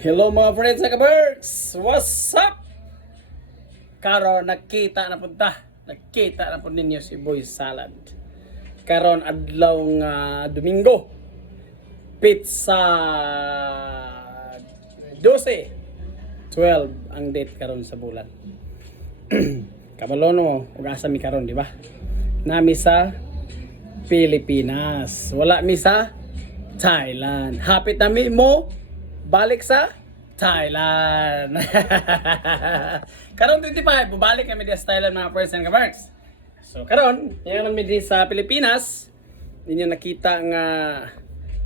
Hello mga friends sa Kaberks! What's up? Karon nakita na po ninyo si Boy Salad. Karon adlaw nga Domingo. Pizza 12 ang date karon sa bulan. Kabalono mo, ug asa mi karon, di ba? Nami sa Pilipinas. Wala mi sa Thailand. Hapit na mi mo balik sa Thailand. Karon 25, bubalik kami sa Thailand mga friends and kabarks. So karon, yan kami din sa Pilipinas. Ninyo nakita nga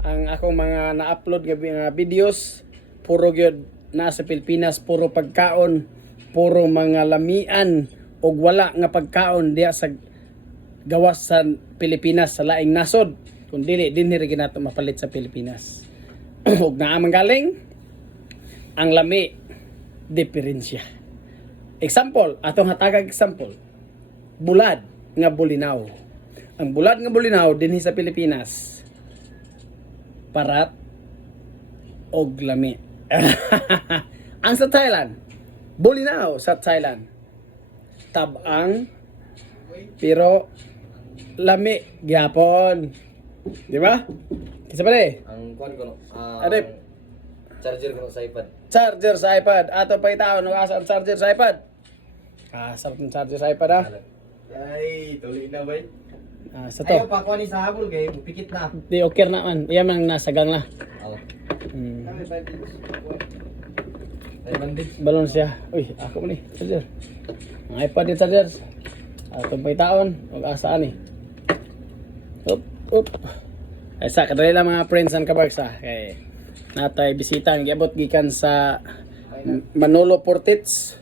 ang akong mga na-upload nga videos, puro gyud na sa Pilipinas, puro pagkaon, puro mga lamian og wala nga pagkaon diya sa gawas sa Pilipinas sa laing nasod. Kung dili dinhi ra ginato mapalit sa Pilipinas. Ug naa man galing ang lami diferensya. Example, atong hatagag example. Bulad nga bulinaw. Ang bulad nga bulinaw dinhi sa Pilipinas parat og lami. Ang sa Thailand, bulinaw sa Thailand tabang pero lami gyapon. Di ba? Kisa pa rin? Ang kuan ko no. Adip. Charger ko no sa iPad. Charger sa iPad. Ato pa itaw, nag-asa ang charger sa iPad. Sarap ng charger sa iPad ha. Ay, tuloy na ba? Sa Ayaw to. pa kuan ni sa habol kay pikit na. Di okay na man. Iyan man nasa gang na. Oh. Ay bandit. Balon siya. Uy, ako mo ni. Charger. Ang iPad yung charger. Ato pa itaon. Nag-asa ni. Up. Ay sa kadali lang mga friends and kabarks ha. Kay natay bisita giabot gikan sa Manolo Portits,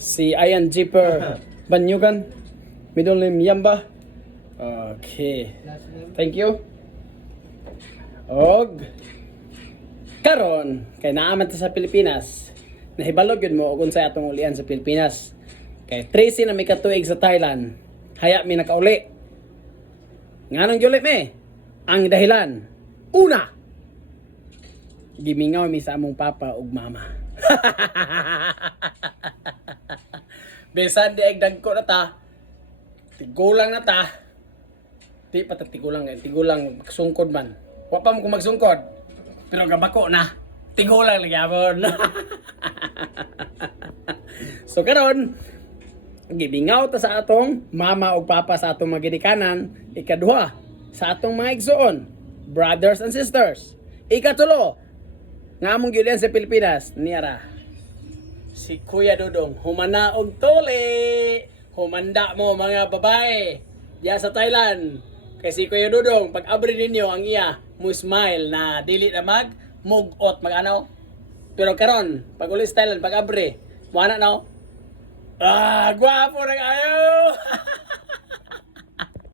si Ian Jeeper Banyugan, middle name Yamba. Okay. Thank you. Og karon kay naaman ta sa Pilipinas. Nahibalog yun mo og unsay atong ulian sa Pilipinas. Kay 13 na may katuig sa Thailand. Haya mi nakauli. Nganong gyulit mi? Ang dahilan. Una, gimingaw mi sa among papa ug mama. Bisan di ay dagko na ta. Tigulang na ta. Di pa ta tigulang magsungkod man. Wa pa mo kung magsungkod. Pero gabako na. Tigulang lagi apon. So karon, gibingaw ta sa atong mama ug papa sa atong mga ginikanan. Ikaduha, sa atong mga igsoon, brothers and sisters. Ikatulo, nga among gyulian sa Pilipinas, niyara si Kuya Dudong, humana og tuli. Humanda mo mga babae diya sa Thailand. Kasi Kuya Dudong, pag abri ninyo ang iya, mo smile na dili na mag mugot mag-ano. Pero karon, pag ulit sa Thailand, pag abri, mo ana no. Gwapo na kayo!